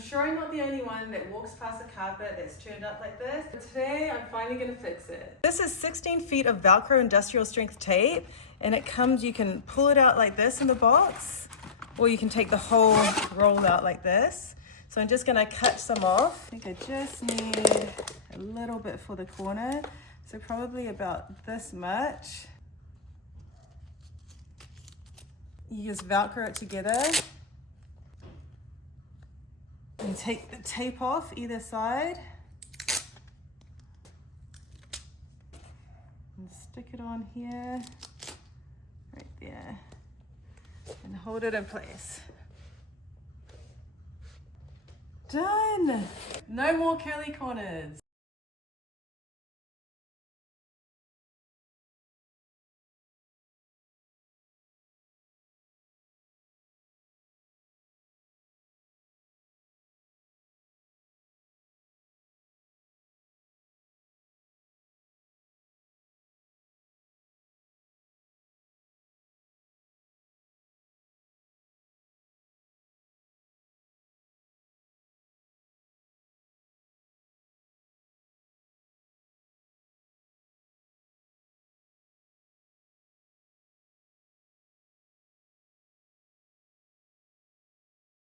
sure I'm not the only one that walks past a carpet that's turned up like this. But today I'm finally gonna fix it. This is 16 feet of Velcro industrial strength tape, and it comes, you can pull it out like this in the box, or you can take the whole roll out like this. So I'm just gonna cut some off. I think I just need a little bit for the corner. So probably about this much. You just Velcro it together. And take the tape off either side. And stick it on here, right there. And hold it in place. Done! No more curly corners.